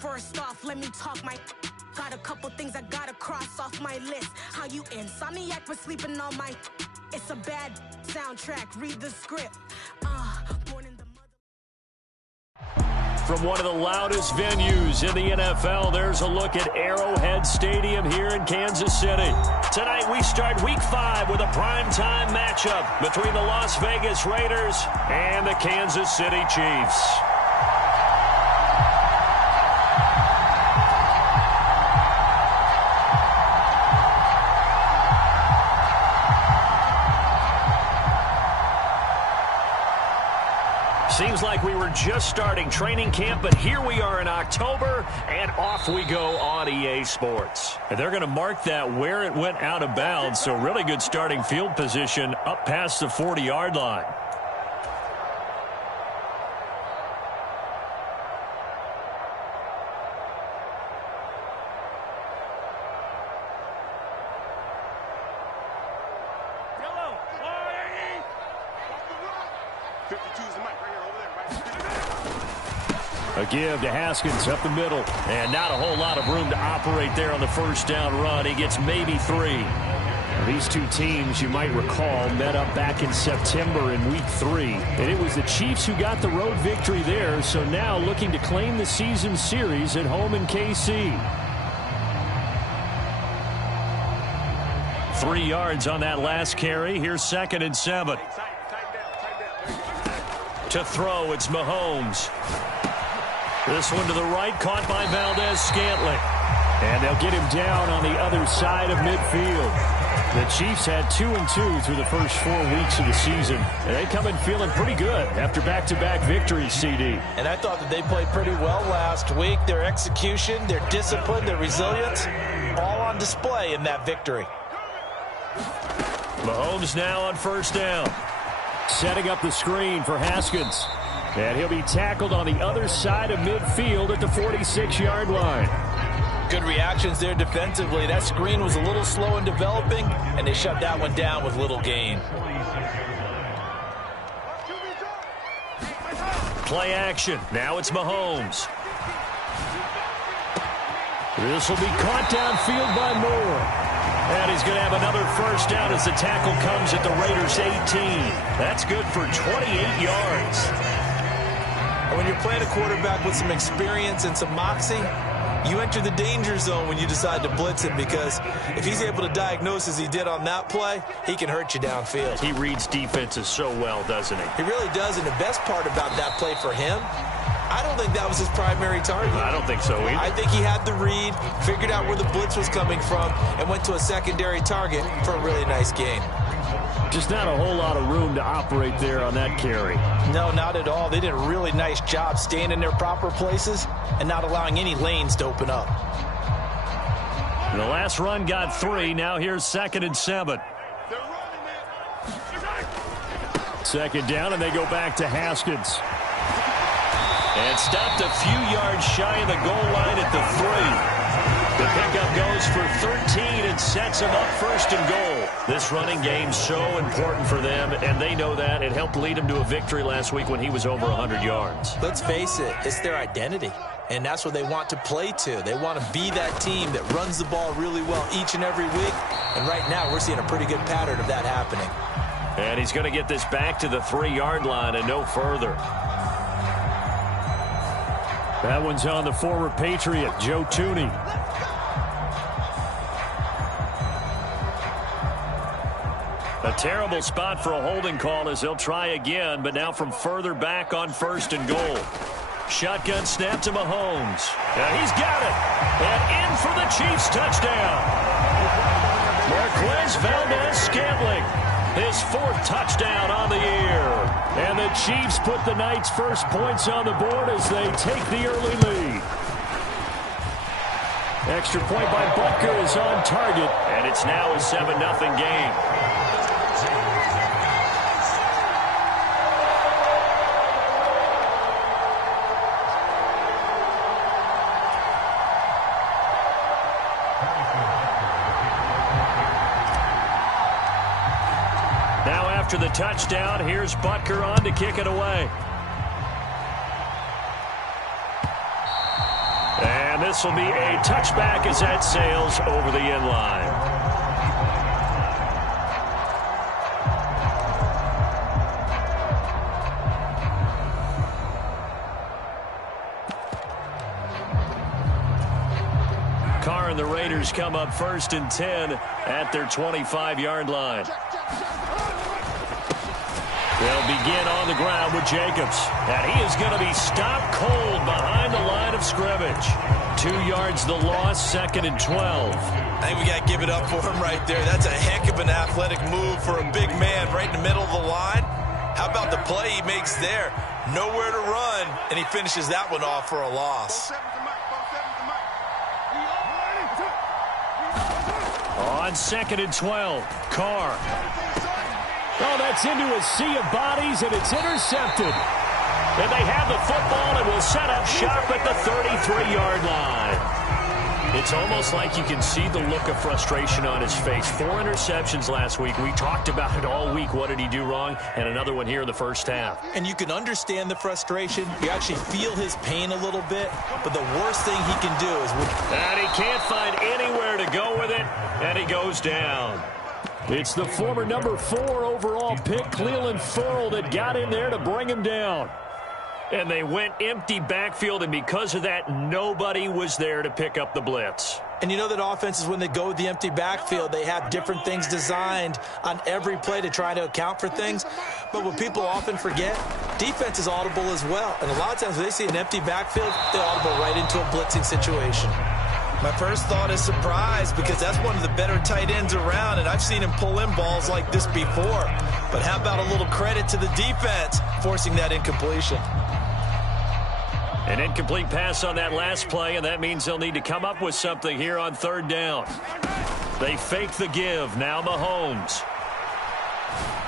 First off, let me talk my. Got a couple things I gotta cross off my list. How you insomniac for sleeping on my. It's a bad soundtrack. Read the script. Born in the From one of the loudest venues in the NFL, there's a look at Arrowhead Stadium here in Kansas City. Tonight we start Week 5 with a primetime matchup between the Las Vegas Raiders and the Kansas City Chiefs. Seems like we were just starting training camp, but here we are in October, and off we go on EA Sports. And they're going to mark that where it went out of bounds, so really good starting field position up past the 40-yard line. A give to Haskins up the middle, and not a whole lot of room to operate there on the first down run. He gets maybe 3. Now, these two teams, you might recall, met up back in September in Week 3, and it was the Chiefs who got the road victory there, so now looking to claim the season series at home in KC. 3 yards on that last carry. Here's 2nd and 7. To throw, it's Mahomes. This one to the right, caught by Valdez-Scantling. And they'll get him down on the other side of midfield. The Chiefs had 2-2 through the first 4 weeks of the season. And they come in feeling pretty good after back-to-back victories, CD. And I thought that they played pretty well last week. Their execution, their discipline, their resilience, all on display in that victory. Mahomes now on first down. Setting up the screen for Haskins. And he'll be tackled on the other side of midfield at the 46-yard line. Good reactions there defensively. That screen was a little slow in developing, and they shut that one down with little gain. Play action. Now it's Mahomes. This will be caught downfield by Moore. And he's going to have another first down as the tackle comes at the Raiders' 18. That's good for 28 yards. When you're playing a quarterback with some experience and some moxie, you enter the danger zone when you decide to blitz him, because if he's able to diagnose as he did on that play, he can hurt you downfield. He reads defenses so well, doesn't he? He really does, and the best part about that play for him, I don't think that was his primary target. I don't think so either. I think he had the read, figured out where the blitz was coming from, and went to a secondary target for a really nice gain. Just not a whole lot of room to operate there on that carry. No, not at all. They did a really nice job staying in their proper places and not allowing any lanes to open up. The last run got 3. Now here's 2nd and 7. 2nd down, and they go back to Haskins. And stopped a few yards shy of the goal line at the 3. The pickup goes for 13 and sets them up 1st and goal. This running game so important for them, and they know that. It helped lead them to a victory last week when he was over 100 yards. Let's face it, it's their identity, and that's what they want to play to. They want to be that team that runs the ball really well each and every week, and right now we're seeing a pretty good pattern of that happening. And he's going to get this back to the 3-yard line and no further. That one's on the former Patriot, Joe Thuney. A terrible spot for a holding call as they'll try again, but now from further back on 1st and goal. Shotgun snap to Mahomes. And he's got it. And in for the Chiefs touchdown. Marquez Valdez-Scantling, his 4th touchdown on the year. And the Chiefs put the Knights' first points on the board as they take the early lead. Extra point by Butker is on target, and it's now a 7-0 game. Now after the touchdown, here's Butker on to kick it away. And this will be a touchback as that sails over the end line. Carr and the Raiders come up 1st and 10 at their 25-yard line. They'll begin on the ground with Jacobs. And he is going to be stopped cold behind the line of scrimmage. 2 yards the loss, 2nd and 12. I think we got to give it up for him right there. That's a heck of an athletic move for a big man right in the middle of the line. How about the play he makes there? Nowhere to run, and he finishes that one off for a loss. On 2nd and 12, Carr. Oh, that's into a sea of bodies, and it's intercepted. And they have the football and will set up shop at the 33-yard line. It's almost like you can see the look of frustration on his face. 4 interceptions last week. We talked about it all week. What did he do wrong? And another one here in the first half. And you can understand the frustration. You actually feel his pain a little bit. But the worst thing he can do is... And he can't find anywhere to go with it, and he goes down. It's the former number 4 overall pick, Cleveland Ferrell, that got in there to bring him down. And they went empty backfield, and because of that, nobody was there to pick up the blitz. And you know that offenses, when they go with the empty backfield, they have different things designed on every play to try to account for things. But what people often forget, defense is audible as well. And a lot of times when they see an empty backfield, they audible right into a blitzing situation. My first thought is surprise, because that's one of the better tight ends around, and I've seen him pull in balls like this before. But how about a little credit to the defense forcing that incompletion? An incomplete pass on that last play, and that means they'll need to come up with something here on 3rd down. They fake the give. Now Mahomes.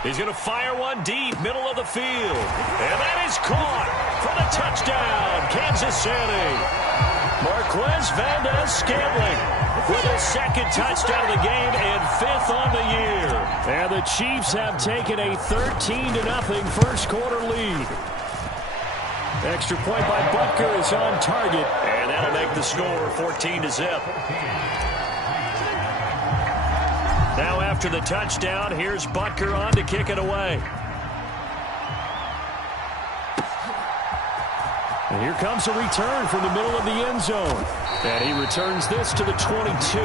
He's going to fire one deep, middle of the field. And that is caught for the touchdown, Kansas City. Marquez Valdez-Scantling with his 2nd touchdown of the game and 5th on the year. And the Chiefs have taken a 13-0 first quarter lead. Extra point by Butker is on target, and that'll make the score 14-0. Now after the touchdown, here's Butker on to kick it away. And here comes a return from the middle of the end zone. And he returns this to the 22.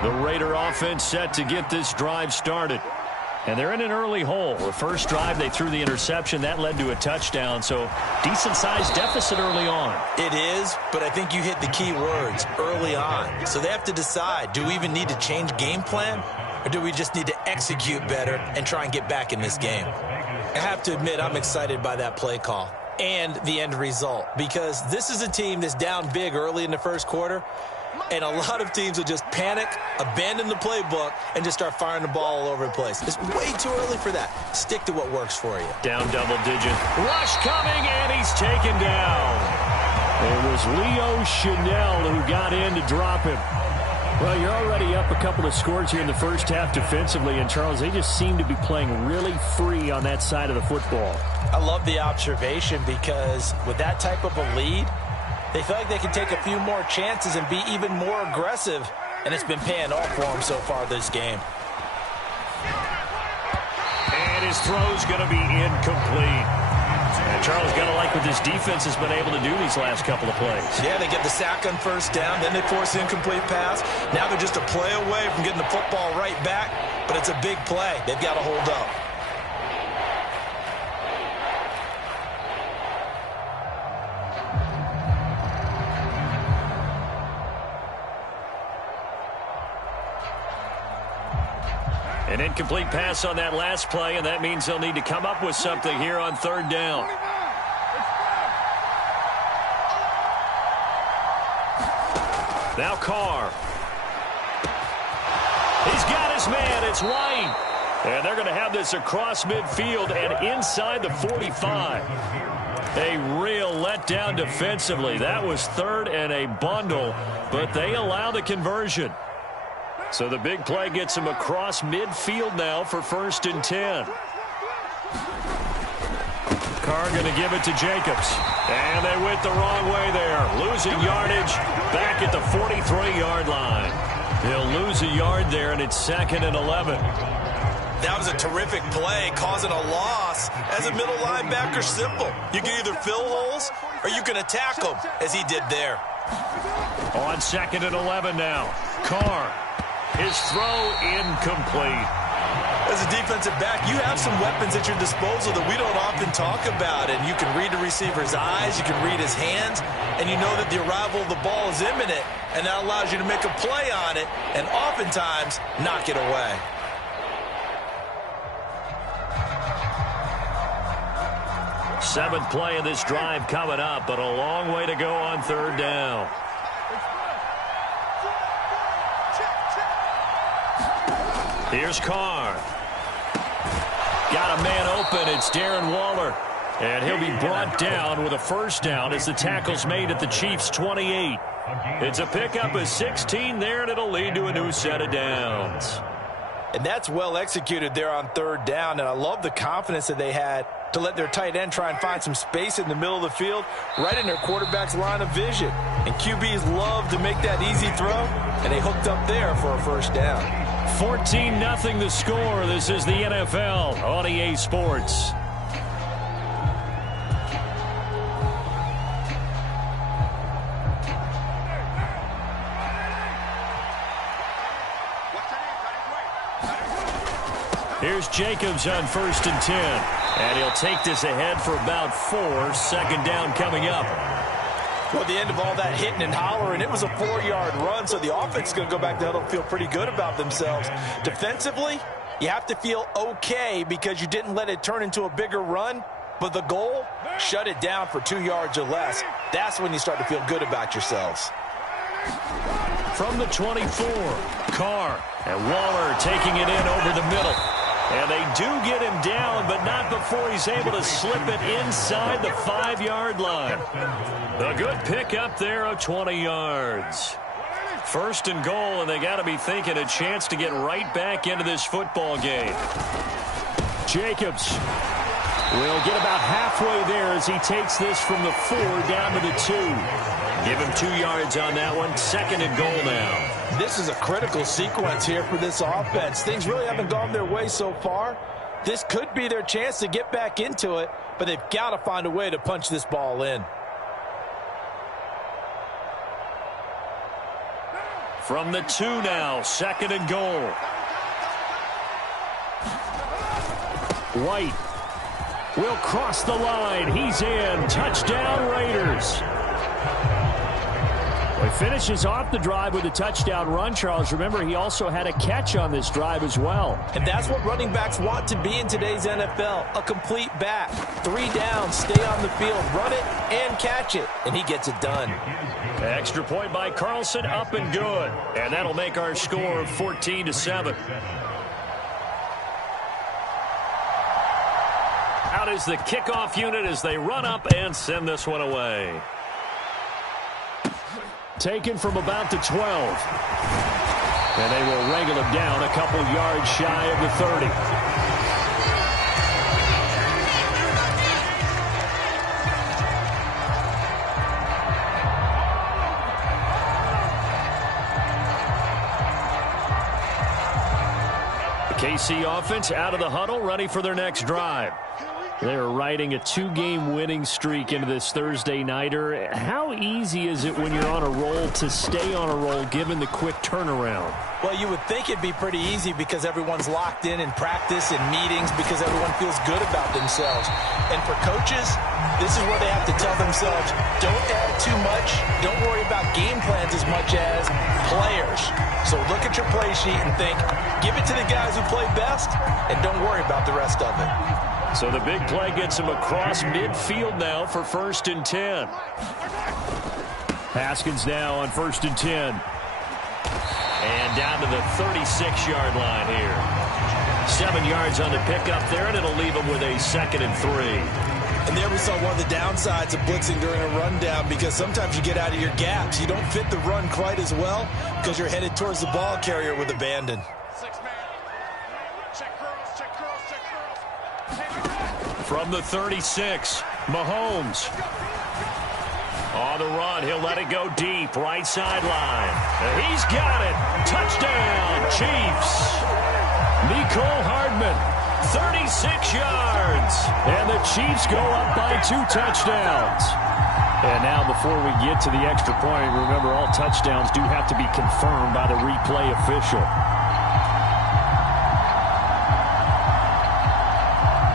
The Raider offense set to get this drive started. And they're in an early hole. The first drive, they threw the interception. That led to a touchdown, so decent-sized deficit early on. It is, but I think you hit the key words, early on. So they have to decide, do we even need to change game plan, or do we just need to execute better and try and get back in this game? I have to admit, I'm excited by that play call and the end result, because this is a team that's down big early in the first quarter, and a lot of teams will just panic, abandon the playbook, and just start firing the ball all over the place. It's way too early for that. Stick to what works for you. Down double-digit. Rush coming, and he's taken down. It was Leo Chanel who got in to drop him. Well, you're already up a couple of scores here in the first half defensively, and Charles, they just seem to be playing really free on that side of the football. I love the observation, because with that type of a lead, they feel like they can take a few more chances and be even more aggressive, and it's been paying off for them so far this game. And his throw's going to be incomplete. And Charles, got to like what this defense has been able to do these last couple of plays. Yeah, they get the sack on first down, then they force the incomplete pass. Now they're just a play away from getting the football right back, but it's a big play. They've got to hold up. An incomplete pass on that last play, and that means they'll need to come up with something here on 3rd down. Now Carr. He's got his man. It's White. And they're going to have this across midfield and inside the 45. A real letdown defensively. That was third and a bundle, but they allow the conversion. So the big play gets him across midfield now for 1st and 10. Carr going to give it to Jacobs. And they went the wrong way there. Losing yardage back at the 43-yard line. He'll lose a yard there, and it's 2nd and 11. That was a terrific play, causing a loss. As a middle linebacker, simple. You can either fill holes or you can attack them, as he did there. On 2nd and 11 now. Carr. His throw incomplete. As a defensive back, you have some weapons at your disposal that we don't often talk about. And you can read the receiver's eyes, you can read his hands, and you know that the arrival of the ball is imminent. And that allows you to make a play on it and oftentimes knock it away. Seventh play of this drive coming up, but a long way to go on 3rd down. Here's Carr. Got a man open. It's Darren Waller. And he'll be brought down with a 1st down as the tackle's made at the Chiefs' 28. It's a pickup of 16 there, and it'll lead to a new set of downs. And that's well executed there on 3rd down, and I love the confidence that they had to let their tight end try and find some space in the middle of the field, right in their quarterback's line of vision. And QBs love to make that easy throw, and they hooked up there for a 1st down. 14-0 the score. This is the NFL on EA Sports. Here's Jacobs on 1st and 10. And he'll take this ahead for about 4. 2nd down coming up. Well, the end of all that hitting and hollering, it was a 4-yard run, so the offense is going to go back to huddle and feel pretty good about themselves. Defensively, you have to feel okay because you didn't let it turn into a bigger run, but the goal, shut it down for 2 yards or less. That's when you start to feel good about yourselves. From the 24, Carr and Waller taking it in over the middle. And they do get him down, but not before he's able to slip it inside the 5-yard line. A good pickup there of 20 yards. 1st and goal, and they got to be thinking a chance to get right back into this football game. Jacobs will get about halfway there as he takes this from the 4 down to the 2. Give him 2 yards on that one. 2nd and goal now. This is a critical sequence here for this offense. Things really haven't gone their way so far. This could be their chance to get back into it, but they've got to find a way to punch this ball in. From the 2 now, 2nd and goal. White will cross the line. He's in. Touchdown, Raiders. Well, he finishes off the drive with a touchdown run, Charles. Remember, he also had a catch on this drive as well. And that's what running backs want to be in today's NFL, a complete back. 3 downs, stay on the field, run it, and catch it. And he gets it done. Extra point by Carlson, up and good. And that'll make our score 14-7. Out is the kickoff unit as they run up and send this one away. Taken from about the 12. And they will wrangle him down a couple yards shy of the 30. The KC offense out of the huddle, ready for their next drive. They're riding a 2-game winning streak into this Thursday nighter. How easy is it when you're on a roll to stay on a roll given the quick turnaround? Well, you would think it'd be pretty easy because everyone's locked in practice and meetings because everyone feels good about themselves. And for coaches, this is where they have to tell themselves, don't add too much. Don't worry about game plans as much as players. So look at your play sheet and think, give it to the guys who play best and don't worry about the rest of it. So the big play gets him across midfield now for 1st and 10. Haskins now on 1st and 10. And down to the 36-yard line here. 7 yards on the pickup there, and it'll leave him with a 2nd and 3. And there we saw one of the downsides of blitzing during a rundown, because sometimes you get out of your gaps. You don't fit the run quite as well because you're headed towards the ball carrier with abandon. From the 36, Mahomes. On the run, he'll let it go deep, right sideline. He's got it. Touchdown, Chiefs. Mecole Hardman, 36 yards. And the Chiefs go up by 2 touchdowns. And now before we get to the extra point, remember all touchdowns do have to be confirmed by the replay official.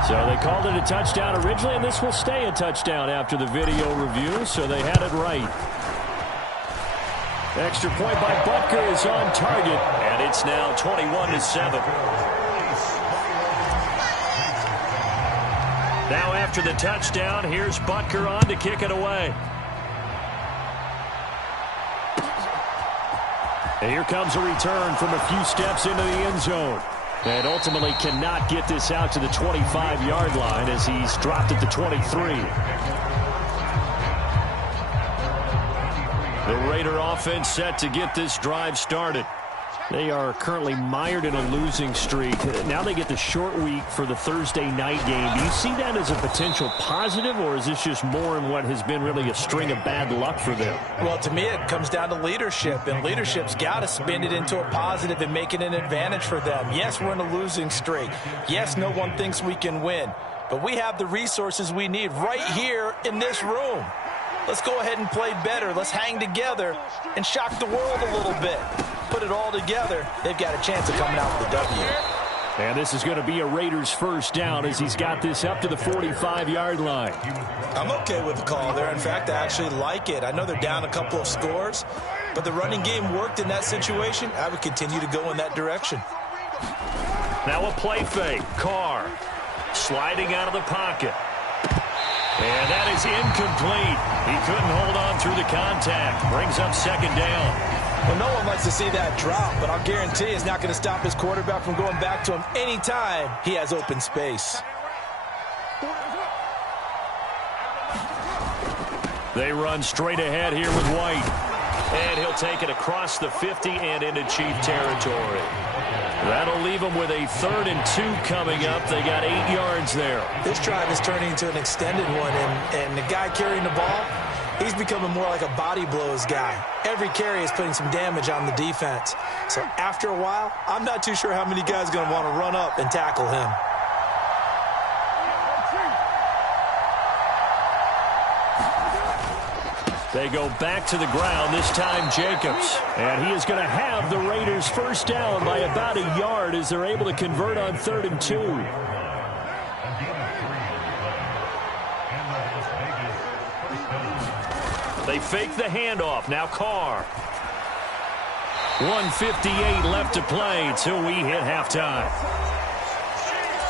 So they called it a touchdown originally, and this will stay a touchdown after the video review, so they had it right. Extra point by Butker is on target, and it's now 21-7. Now after the touchdown, here's Butker on to kick it away. And here comes a return from a few steps into the end zone. And ultimately cannot get this out to the 25-yard line as he's dropped at the 23. The Raider offense set to get this drive started. They are currently mired in a losing streak. Now they get the short week for the Thursday night game. Do you see that as a potential positive, or is this just more in what has been really a string of bad luck for them? Well, to me, it comes down to leadership, and leadership's got to spin it into a positive and make it an advantage for them. Yes, we're in a losing streak. Yes, no one thinks we can win, but we have the resources we need right here in this room. Let's go ahead and play better. Let's hang together and shock the world a little bit. Put it all together, they've got a chance of coming out with a W. And this is going to be a Raiders first down as he's got this up to the 45-yard line. I'm okay with the call there. In fact, I actually like it. I know they're down a couple of scores, but the running game worked in that situation. I would continue to go in that direction. Now a play fake. Carr sliding out of the pocket. And that is incomplete. He couldn't hold on through the contact. Brings up 2nd down. Well, no one likes to see that drop, but I'll guarantee it's not going to stop his quarterback from going back to him anytime he has open space. They run straight ahead here with White. And he'll take it across the 50 and into Chief territory. That'll leave them with a 3rd and 2 coming up. They got 8 yards there. This drive is turning into an extended one, and the guy carrying the ball, he's becoming more like a body blows guy. Every carry is putting some damage on the defense. So after a while, I'm not too sure how many guys are going to want to run up and tackle him. They go back to the ground, this time Jacobs. And he is going to have the Raiders first down by about a yard as they're able to convert on 3rd and 2. They fake the handoff. Now Carr. 1:58 left to play till we hit halftime.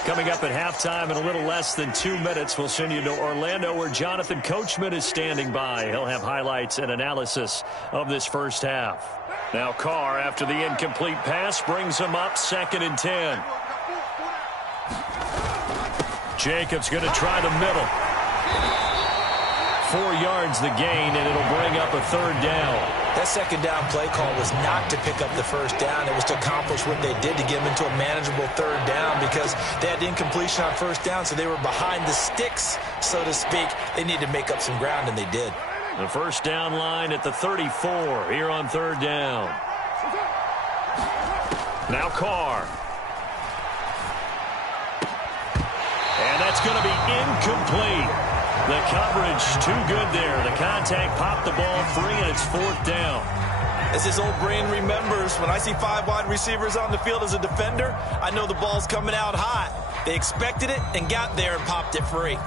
Coming up at halftime in a little less than 2 minutes, we'll send you to Orlando where Jonathan Coachman is standing by. He'll have highlights and analysis of this first half. Now Carr, after the incomplete pass, brings him up 2nd and 10. Jacobs going to try the middle. 4 yards the gain, and it'll bring up a 3rd down. That 2nd down play call was not to pick up the first down. It was to accomplish what they did to get them into a manageable 3rd down because they had the incompletion on first down, so they were behind the sticks, so to speak. They needed to make up some ground, and they did. The first down line at the 34 here on 3rd down. Now Carr. And that's going to be incomplete. The coverage too good there. The contact popped the ball free, and it's 4th down. As his old brain remembers, when I see 5 wide receivers on the field as a defender, I know the ball's coming out hot. They expected it and got there and popped it free.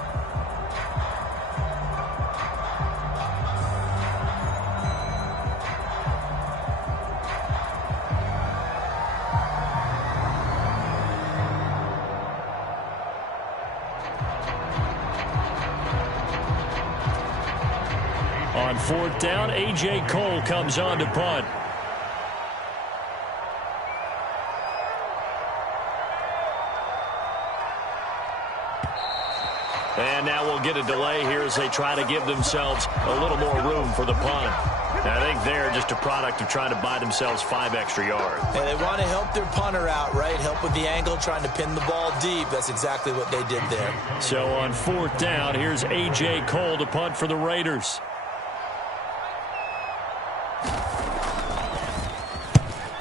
On 4th down, A.J. Cole comes on to punt. And now we'll get a delay here as they try to give themselves a little more room for the punt. I think they're just a product of trying to buy themselves 5 extra yards. And they want to help their punter out, right? Help with the angle, trying to pin the ball deep. That's exactly what they did there. So on 4th down, here's A.J. Cole to punt for the Raiders.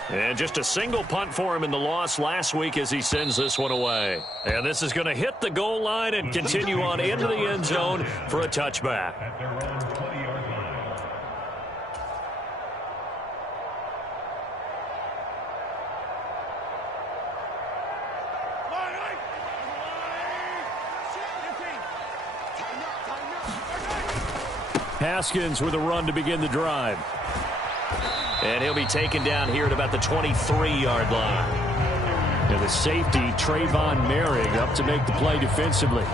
And just a single punt for him in the loss last week as he sends this one away. And this is going to hit the goal line and continue on into the end zone for a touchback. Haskins with a run to begin the drive. And he'll be taken down here at about the 23-yard line. And the safety, Trayvon Merrick, up to make the play defensively.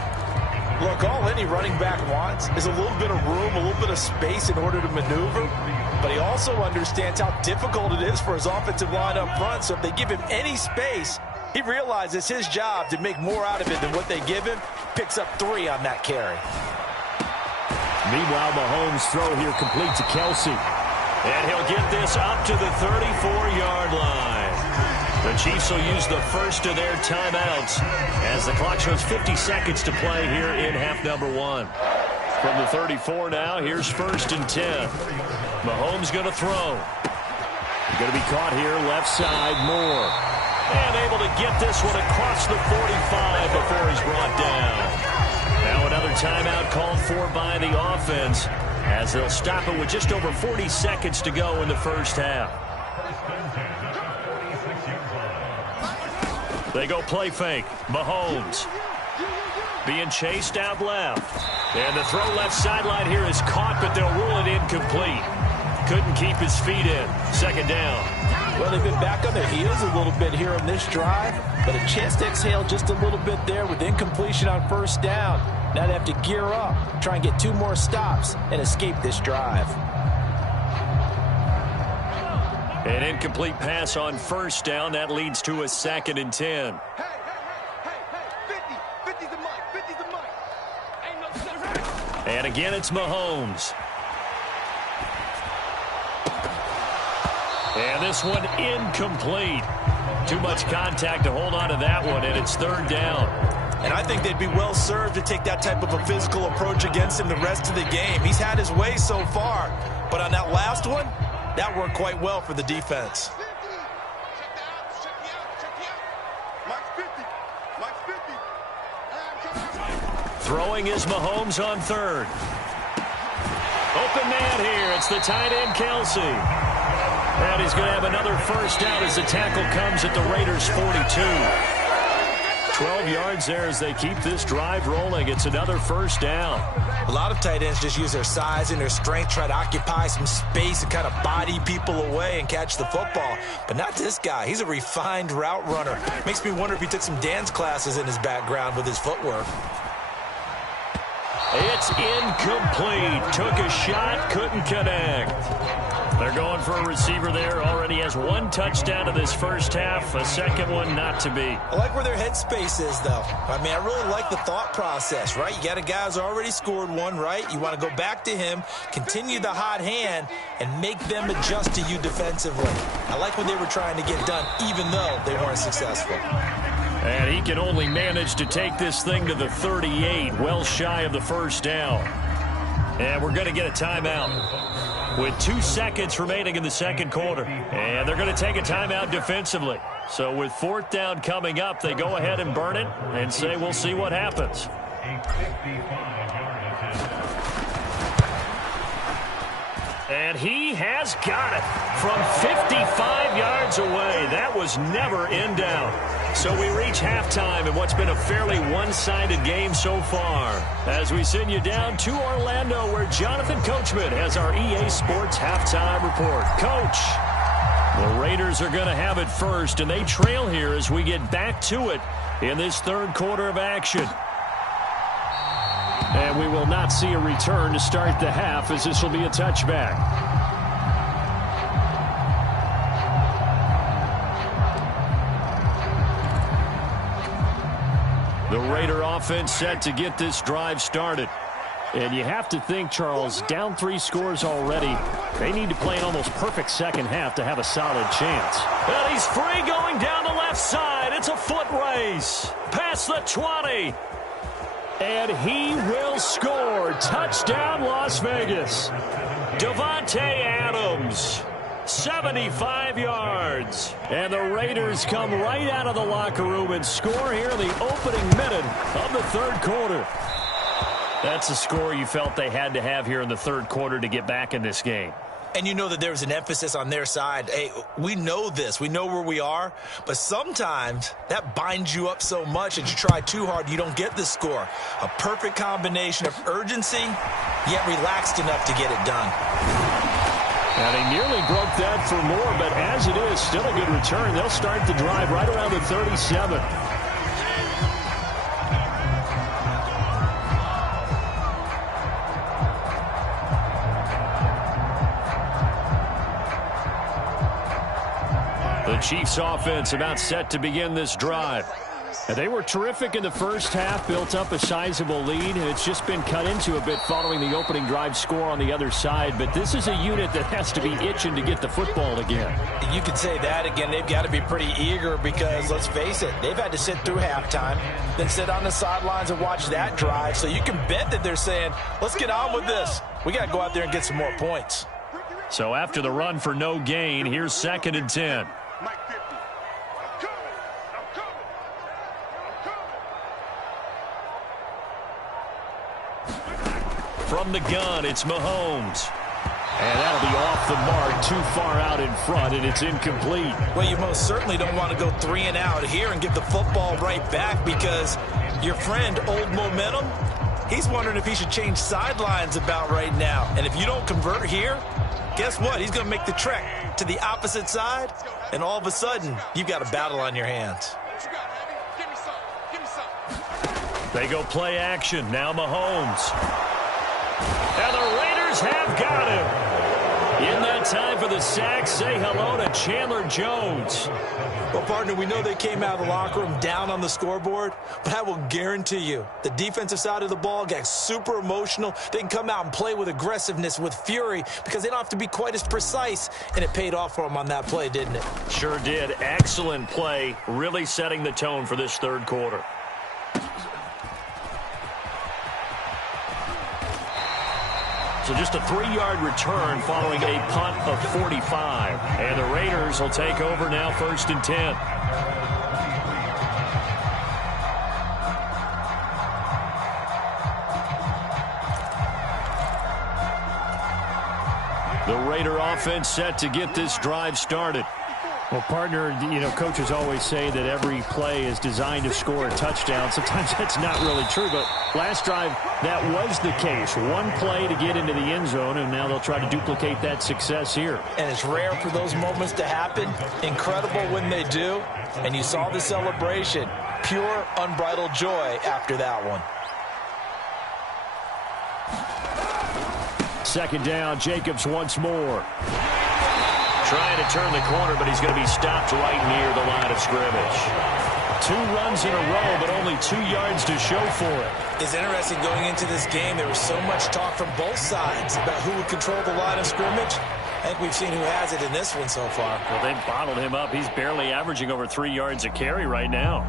Look, all any running back wants is a little bit of room, a little bit of space in order to maneuver. But he also understands how difficult it is for his offensive line up front. So if they give him any space, he realizes his job to make more out of it than what they give him. Picks up 3 on that carry. Meanwhile, Mahomes' throw here complete to Kelsey. And he'll get this up to the 34-yard line. The Chiefs will use the first of their timeouts as the clock shows 50 seconds to play here in half number 1. From the 34 now, here's 1st and 10. Mahomes going to throw. Going to be caught here, left side, Moore. And able to get this one across the 45 before he's brought down. Now another timeout called for by the offense as they'll stop it with just over 40 seconds to go in the first half. They go play fake. Mahomes being chased out left. And the throw left sideline here is caught, but they'll rule it incomplete. Couldn't keep his feet in. 2nd down. Well, they've been back on their heels a little bit here on this drive, but a chance to exhale just a little bit there with incompletion on 1st down. Now they have to gear up, try and get 2 more stops, and escape this drive. An incomplete pass on 1st down. That leads to a 2nd and 10. Hey, 50's the mic, 50's the mic. Ain't no stuff. And again, it's Mahomes. And this one incomplete. Too much contact to hold on to that one, and it's 3rd down. And I think they'd be well served to take that type of a physical approach against him the rest of the game. He's had his way so far, but on that last one, that worked quite well for the defense. Throwing is Mahomes on 3rd. Open man here. It's the tight end, Kelsey. And he's going to have another 1st down as the tackle comes at the Raiders' 42. 12 yards there as they keep this drive rolling. It's another 1st down. A lot of tight ends just use their size and their strength, try to occupy some space and kind of body people away and catch the football. But not this guy. He's a refined route runner. Makes me wonder if he took some dance classes in his background with his footwork. It's incomplete. Took a shot, couldn't connect. They're going for a receiver there. Already has 1 touchdown in this first half. A 2nd one not to be. I like where their headspace is, though. I mean, I really like the thought process, right? You got a guy who's already scored 1, right? You want to go back to him, continue the hot hand, and make them adjust to you defensively. I like what they were trying to get done, even though they weren't successful. And he can only manage to take this thing to the 38, well shy of the 1st down. And we're going to get a timeout with 2 seconds remaining in the 2nd quarter. And they're going to take a timeout defensively. So with 4th down coming up, they go ahead and burn it and say we'll see what happens. And he has got it from 55 yards away. That was never in doubt. So we reach halftime in what's been a fairly one-sided game so far. As we send you down to Orlando, where Jonathan Coachman has our EA Sports halftime report. Coach, the Raiders are going to have it first, and they trail here as we get back to it in this 3rd quarter of action. And we will not see a return to start the half, as this will be a touchback. The Raider offense set to get this drive started. And you have to think, Charles, down 3 scores already. They need to play an almost perfect second half to have a solid chance. Well, he's free going down the left side. It's a foot race. Past the 20. And he will score. Touchdown, Las Vegas. Davante Adams, 75 yards. And the Raiders come right out of the locker room and score here in the opening minute of the third quarter. That's a score you felt they had to have here in the third quarter to get back in this game. And you know that there's an emphasis on their side. Hey, we know this. We know where we are. But sometimes that binds you up so much that you try too hard, you don't get the score. A perfect combination of urgency, yet relaxed enough to get it done. Now, they nearly broke that for more, but as it is, still a good return. They'll start the drive right around the 37. The Chiefs offense about set to begin this drive. And they were terrific in the first half, built up a sizable lead, and it's just been cut into a bit following the opening drive score on the other side. But this is a unit that has to be itching to get the football again. You could say that again. They've got to be pretty eager because, let's face it, they've had to sit through halftime, then sit on the sidelines and watch that drive. So you can bet that they're saying, let's get on with this. We got to go out there and get some more points. So after the run for no gain, here's 2nd and 10. From the gun, it's Mahomes. And that'll be off the mark, too far out in front, and it's incomplete. Well, you most certainly don't want to go 3 and out here and give the football right back because your friend, Old Momentum, he's wondering if he should change sidelines about right now. And if you don't convert here, guess what? He's going to make the trek to the opposite side, and all of a sudden, you've got a battle on your hands. They go play action. Now Mahomes. And the Raiders have got him. In that time for the sack, say hello to Chandler Jones. Well, partner, we know they came out of the locker room down on the scoreboard, but I will guarantee you the defensive side of the ball got super emotional. They can come out and play with aggressiveness, with fury, because they don't have to be quite as precise, and it paid off for them on that play, didn't it? Sure did. Excellent play, really setting the tone for this third quarter. So just a 3-yard return following a punt of 45. And the Raiders will take over now 1st and 10. The Raider offense set to get this drive started. Well, partner, you know, coaches always say that every play is designed to score a touchdown. Sometimes that's not really true, but last drive, that was the case. One play to get into the end zone, and now they'll try to duplicate that success here. And it's rare for those moments to happen. Incredible when they do. And you saw the celebration. Pure, unbridled joy after that one. 2nd down, Jacobs once more. Trying to turn the corner, but he's going to be stopped right near the line of scrimmage. 2 runs in a row, but only 2 yards to show for it. It's interesting going into this game. There was so much talk from both sides about who would control the line of scrimmage. I think we've seen who has it in this one so far. Well, they bottled him up. He's barely averaging over 3 yards a carry right now.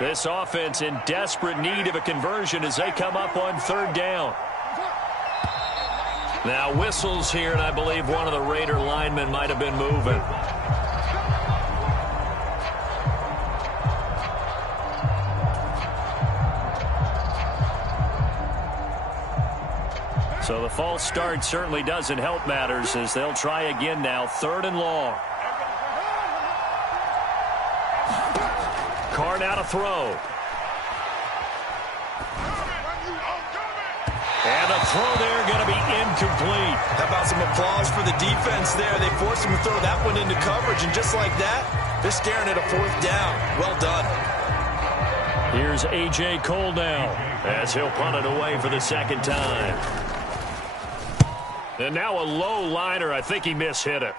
This offense in desperate need of a conversion as they come up on 3rd down. Now whistles here, and I believe one of the Raider linemen might have been moving. So the false start certainly doesn't help matters as they'll try again now, 3rd and long. Carr now to throw. And the throw there going to be incomplete. How about some applause for the defense there? They forced him to throw that one into coverage, and just like that, they're staring at a 4th down. Well done. Here's A.J. Cole now, as he'll punt it away for the 2nd time. And now a low liner. I think he mishit it.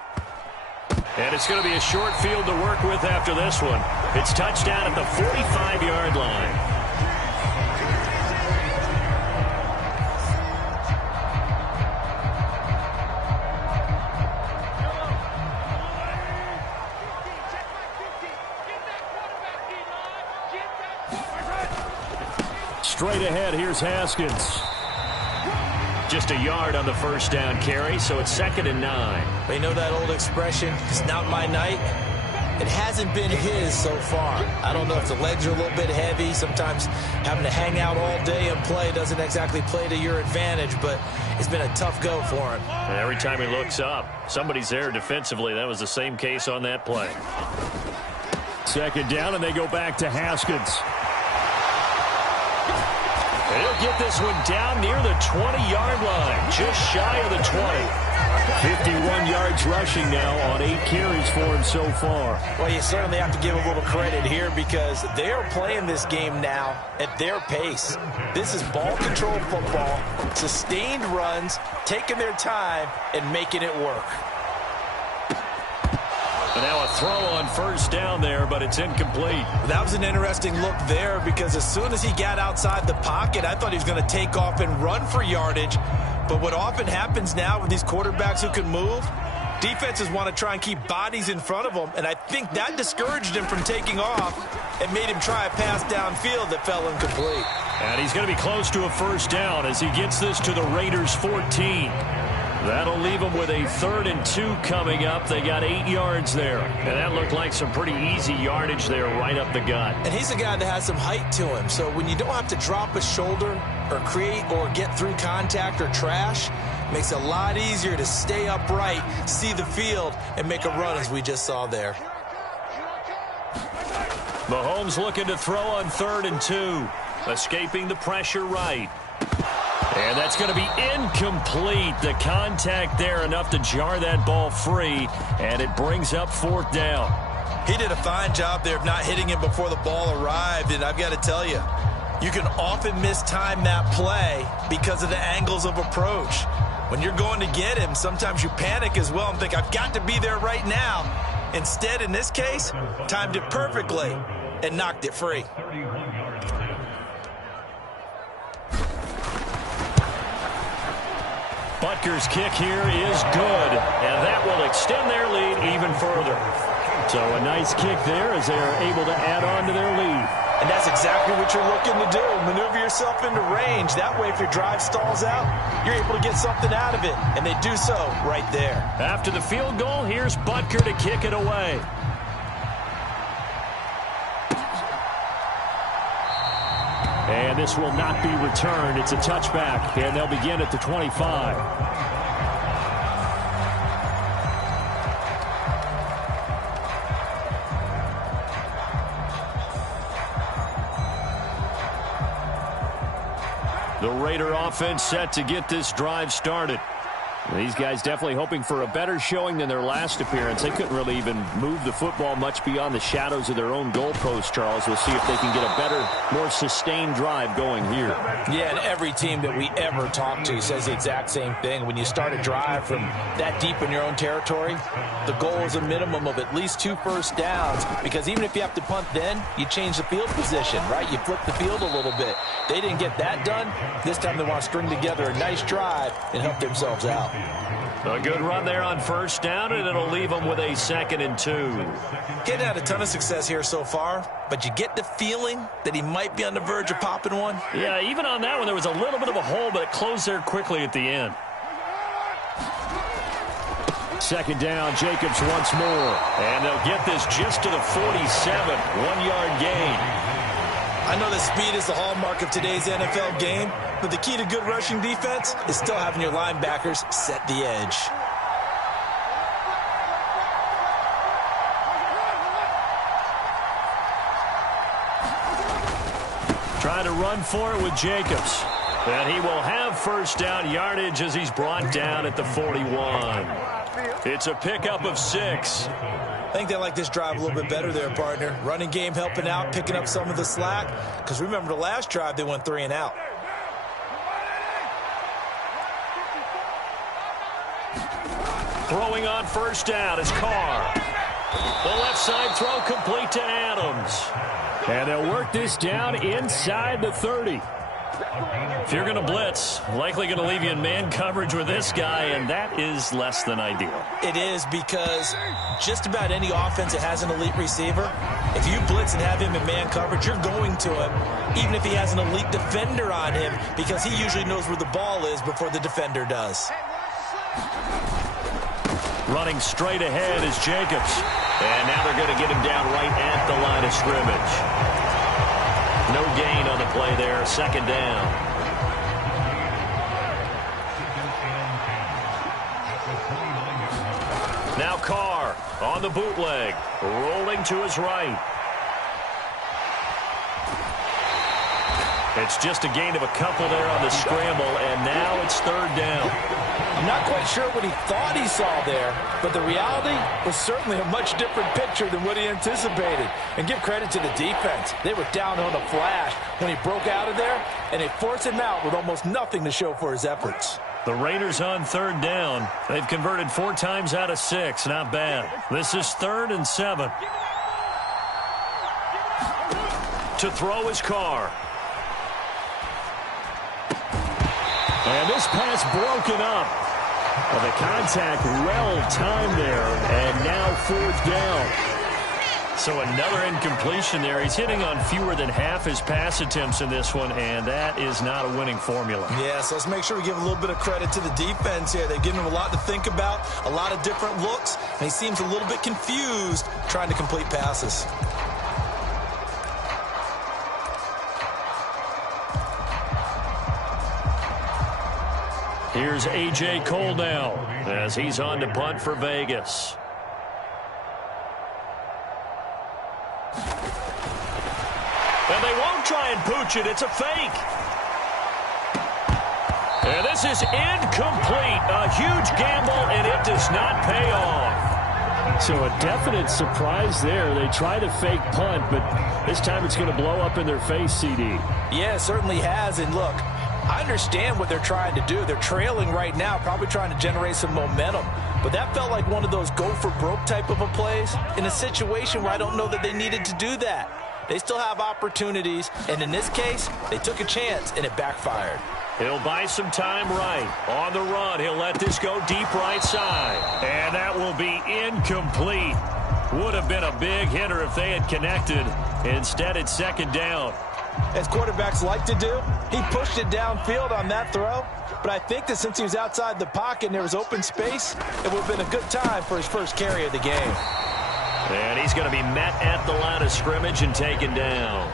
And it's going to be a short field to work with after this one. It's touchdown at the 45-yard line. Straight ahead, here's Haskins. Just a yard on the 1st down carry, so it's 2nd and 9. But you know that old expression, it's not my night? It hasn't been his so far. I don't know if the legs are a little bit heavy. Sometimes having to hang out all day and play doesn't exactly play to your advantage, but it's been a tough go for him. And every time he looks up, somebody's there defensively. That was the same case on that play. 2nd down, and they go back to Haskins. He'll get this one down near the 20-yard line, just shy of the 20. 51 yards rushing now on 8 carries for him so far. Well, you certainly have to give a little credit here because they are playing this game now at their pace. This is ball control football, sustained runs, taking their time, and making it work. And now a throw on 1st down there, but it's incomplete. That was an interesting look there because as soon as he got outside the pocket, I thought he was going to take off and run for yardage. But what often happens now with these quarterbacks who can move, defenses want to try and keep bodies in front of them, and I think that discouraged him from taking off and made him try a pass downfield that fell incomplete. And he's going to be close to a 1st down as he gets this to the Raiders' 14. That'll leave them with a 3rd and 2 coming up. They got 8 yards there. And that looked like some pretty easy yardage there right up the gut. And he's a guy that has some height to him. So when you don't have to drop a shoulder or create or get through contact or trash, it makes it a lot easier to stay upright, see the field, and make a run as we just saw there. Mahomes looking to throw on 3rd and 2. Escaping the pressure right. And that's going to be incomplete. The contact there enough to jar that ball free, and it brings up 4th down. He did a fine job there of not hitting him before the ball arrived, and I've got to tell you, you can often mistime that play because of the angles of approach. When you're going to get him, sometimes you panic as well and think, I've got to be there right now. Instead, in this case, timed it perfectly and knocked it free. Butker's kick here is good, and that will extend their lead even further. So a nice kick there as they're able to add on to their lead. And that's exactly what you're looking to do. Maneuver yourself into range. That way, if your drive stalls out, you're able to get something out of it. And they do so right there. After the field goal, here's Butker to kick it away. And this will not be returned. It's a touchback, and they'll begin at the 25. The Raider offense set to get this drive started. These guys definitely hoping for a better showing than their last appearance. They couldn't really even move the football much beyond the shadows of their own goalpost, Charles. We'll see if they can get a better, more sustained drive going here. Yeah, and every team that we ever talk to says the exact same thing. When you start a drive from that deep in your own territory, the goal is a minimum of at least 2 first downs, because even if you have to punt then, you change the field position, right? You flip the field a little bit. They didn't get that done. This time they want to string together a nice drive and help themselves out. A good run there on 1st down, and it'll leave them with a 2nd and 2. He hadn't had a ton of success here so far, but you get the feeling that he might be on the verge of popping one. Yeah, even on that one, there was a little bit of a hole, but it closed there quickly at the end. 2nd down, Jacobs once more. And they'll get this just to the 47, 1-yard gain. I know that speed is the hallmark of today's NFL game, but the key to good rushing defense is still having your linebackers set the edge. Trying to run for it with Jacobs. And he will have first down yardage as he's brought down at the 41. It's a pickup of 6. I think they like this drive a little bit better there, partner. Running game helping out, picking up some of the slack. Because remember the last drive, they went 3 and out. Throwing on first down is Carr. The left side throw complete to Adams. And they'll work this down inside the 30. If you're going to blitz, likely going to leave you in man coverage with this guy, and that is less than ideal. It is, because just about any offense that has an elite receiver, if you blitz and have him in man coverage, you're going to him, even if he has an elite defender on him, because he usually knows where the ball is before the defender does. Running straight ahead is Jacobs. And now they're going to get him down right at the line of scrimmage. No gain on the play there, second down. Now Carr on the bootleg, rolling to his right. It's just a gain of a couple there on the scramble, and now it's third down. I'm not quite sure what he thought he saw there, but the reality was certainly a much different picture than what he anticipated. And give credit to the defense. They were down on a flash when he broke out of there, and they forced him out with almost nothing to show for his efforts. The Raiders on third down. They've converted 4 times out of 6. Not bad. This is 3rd and 7. To throw is Carr. And this pass broken up. Well, the contact well-timed there, and now 4th down. So another incompletion there. He's hitting on fewer than half his pass attempts in this one, and that is not a winning formula. Yeah, so let's make sure we give a little bit of credit to the defense here. They've given him a lot to think about, a lot of different looks, and he seems a little bit confused trying to complete passes. Here's A.J. Cole now as he's on to punt for Vegas. And they won't try and pooch it. It's a fake. And this is incomplete. A huge gamble, and it does not pay off. So a definite surprise there. They try to fake punt, but this time it's going to blow up in their face, CD. Yeah, it certainly has. And look, I understand what they're trying to do. They're trailing right now, probably trying to generate some momentum. But that felt like one of those go-for-broke type of a plays in a situation where I don't know that they needed to do that. They still have opportunities, and in this case, they took a chance, and it backfired. He'll buy some time right. On the run, he'll let this go deep right side. And that will be incomplete. Would have been a big hitter if they had connected. Instead, it's second down. As quarterbacks like to do, he pushed it downfield on that throw. But I think that since he was outside the pocket and there was open space, it would have been a good time for his first carry of the game. And he's going to be met at the line of scrimmage and taken down.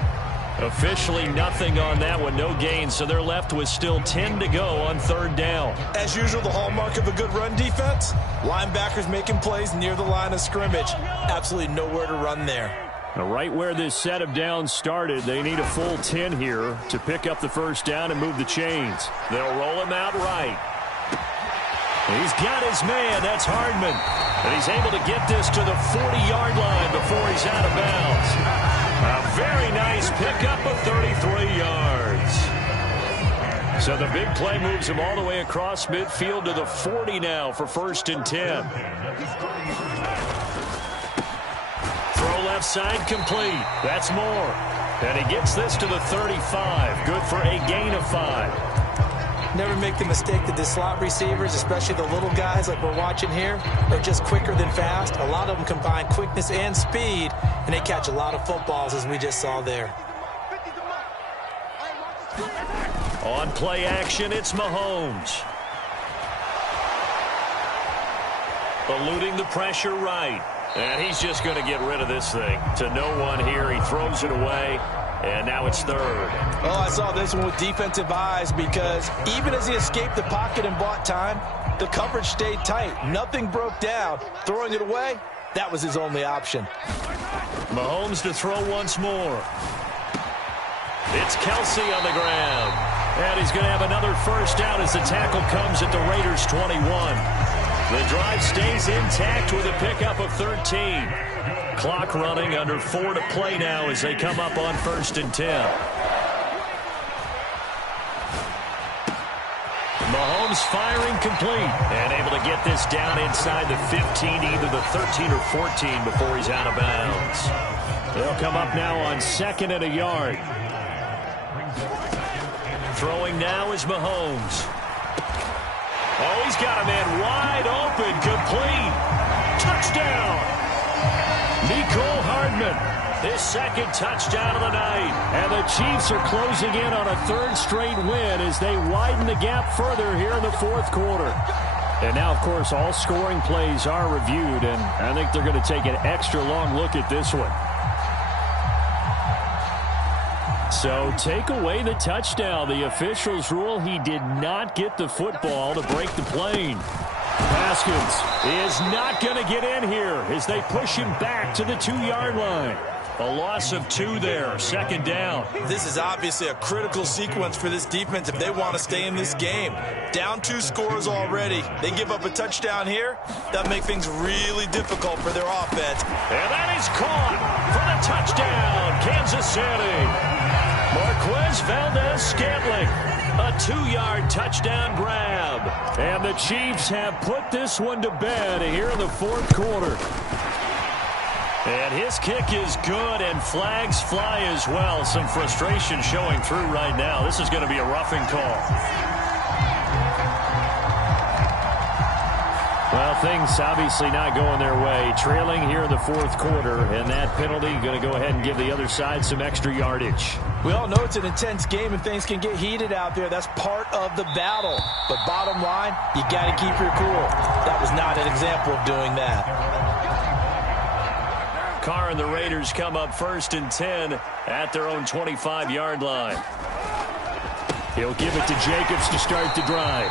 Officially nothing on that one, no gain, so they're left with still 10 to go on third down. As usual, the hallmark of a good run defense, linebackers making plays near the line of scrimmage. Absolutely nowhere to run there. Right where this set of downs started, they need a full 10 here to pick up the first down and move the chains. They'll roll him out right. He's got his man, that's Hardman. And he's able to get this to the 40-yard line before he's out of bounds. A very nice pickup of 33 yards. So the big play moves him all the way across midfield to the 40 now for 1st and 10. Throw left side complete. That's Moore. And he gets this to the 35. Good for a gain of 5. Never make the mistake that the slot receivers, especially the little guys like we're watching here, are just quicker than fast. A lot of them combine quickness and speed, and they catch a lot of footballs, as we just saw there. On play action, it's Mahomes. Eluding the pressure right. And he's just going to get rid of this thing. To no one here. He throws it away. And now it's third. Oh, I saw this one with defensive eyes because even as he escaped the pocket and bought time, the coverage stayed tight. Nothing broke down. Throwing it away, that was his only option. Mahomes to throw once more. It's Kelsey on the ground. And he's going to have another first down as the tackle comes at the Raiders' 21. The drive stays intact with a pickup of 13. Clock running, under 4 to play now as they come up on 1st and 10. Mahomes firing complete and able to get this down inside the 15, either the 13 or 14 before he's out of bounds. They'll come up now on 2nd and a yard. Throwing now is Mahomes. Oh, he's got a man wide open, complete. Touchdown. Mecole Hardman, his 2nd touchdown of the night. And the Chiefs are closing in on a 3rd straight win as they widen the gap further here in the 4th quarter. And now, of course, all scoring plays are reviewed, and I think they're going to take an extra long look at this one. So take away the touchdown. The officials rule he did not get the football to break the plane. Haskins is not going to get in here as they push him back to the 2-yard line. A loss of 2 there, 2nd down. This is obviously a critical sequence for this defense if they want to stay in this game. Down 2 scores already. They give up a touchdown here. That'll make things really difficult for their offense. And that is caught for the touchdown, Kansas City. Marquez Valdez-Scantling, a 2-yard touchdown grab. And the Chiefs have put this one to bed here in the 4th quarter. And his kick is good, and flags fly as well. Some frustration showing through right now. This is going to be a roughing call. Well, things obviously not going their way. Trailing here in the 4th quarter, and that penalty going to go ahead and give the other side some extra yardage. We all know it's an intense game and things can get heated out there. That's part of the battle. But bottom line, you got to keep your cool. That was not an example of doing that. Carr and the Raiders come up 1st and 10 at their own 25-yard line. He'll give it to Jacobs to start the drive.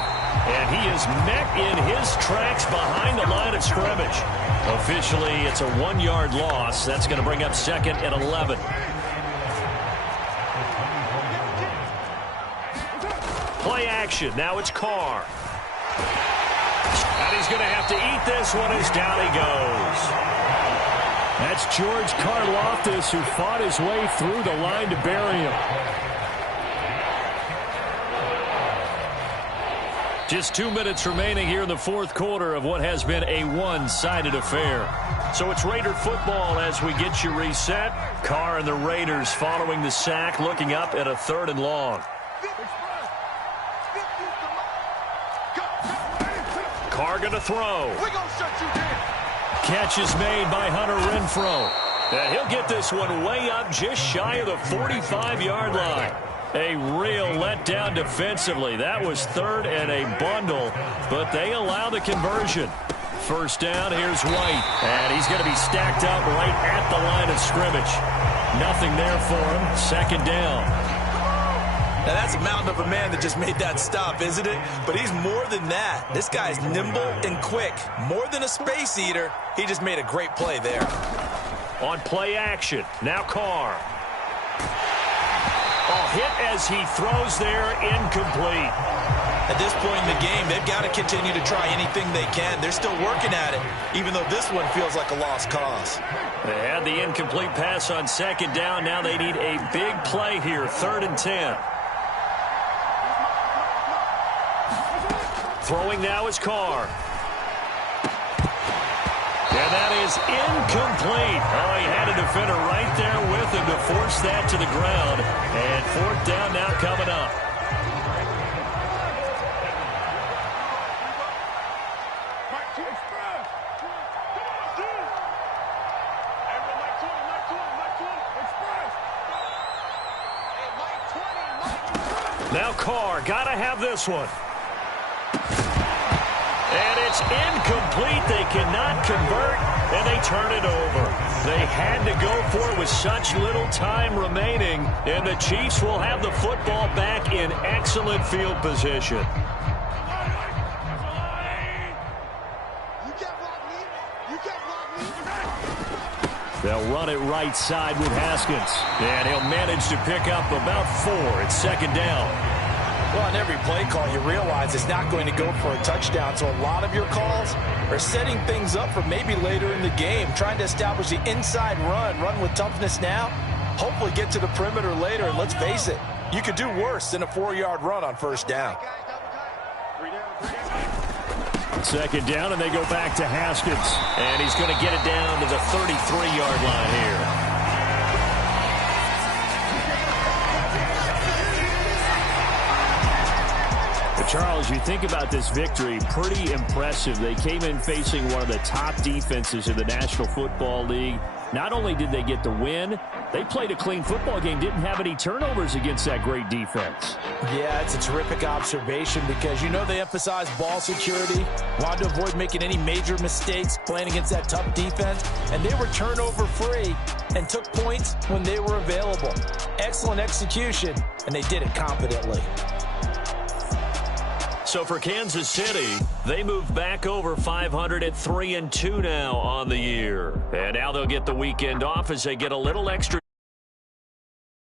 And he is met in his tracks behind the line of scrimmage. Officially, it's a 1-yard loss. That's going to bring up 2nd and 11. Play action. Now it's Carr. And he's going to have to eat this one as down he goes. That's George Karlaftis who fought his way through the line to bury him. Just 2 minutes remaining here in the 4th quarter of what has been a one-sided affair. So it's Raider football as we get you reset. Carr and the Raiders following the sack, looking up at a 3rd and long. Carr going to throw. Catch is made by Hunter Renfrow. And he'll get this one way up just shy of the 45-yard line. A real letdown defensively. That was 3rd and a bundle, but they allow the conversion. First down, here's White, and he's going to be stacked up right at the line of scrimmage. Nothing there for him. 2nd down. Now, that's a mountain of a man that just made that stop, isn't it? But he's more than that. This guy's nimble and quick. More than a space eater, he just made a great play there. On play action, now Carr. Hit as he throws there, incomplete. At this point in the game, they've got to continue to try anything they can. They're still working at it, even though this one feels like a lost cause. They had the incomplete pass on 2nd down. Now they need a big play here, 3rd and 10. Throwing now is Carr. And that is incomplete. Oh, he had a defender right there with him to force that to the ground. And 4th down now coming up. Now Carr, gotta have this one. And it's incomplete. They cannot convert, and they turn it over. They had to go for it with such little time remaining, and the Chiefs will have the football back in excellent field position. They'll run it right side with Haskins, and he'll manage to pick up about 4 at 2nd down. Well, on every play call, you realize it's not going to go for a touchdown, so a lot of your calls are setting things up for maybe later in the game, trying to establish the inside run with toughness now, hopefully get to the perimeter later, and let's face it, you could do worse than a 4-yard run on first down. Second down, and they go back to Haskins. And he's going to get it down to the 33-yard line here. Charles, you think about this victory, pretty impressive. They came in facing one of the top defenses in the National Football League. Not only did they get the win, they played a clean football game, didn't have any turnovers against that great defense. Yeah, it's a terrific observation because you know they emphasize ball security, wanted to avoid making any major mistakes playing against that tough defense, and they were turnover-free and took points when they were available. Excellent execution, and they did it confidently. So for Kansas City, they move back over 500 at 3-2 now on the year. And now they'll get the weekend off as they get a little extra